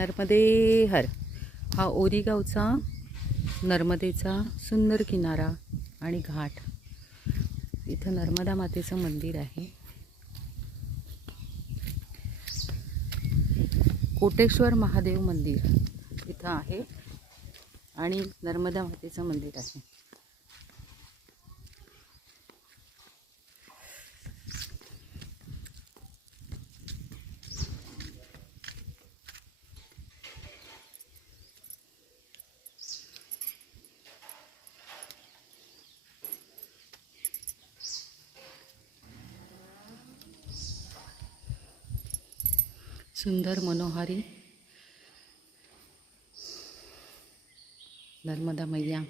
नर्मदे हर हा ओरीगावचा नर्मदेचा सुंदर किनारा आणि घाट. इथं नर्मदा मातेचं मंदिर आहे. कोटेश्वर महादेव मंदिर इथं आहे आणि नर्मदा मातेचं मंदिर आहे. सुंदर मनोहारी नर्मदा मैया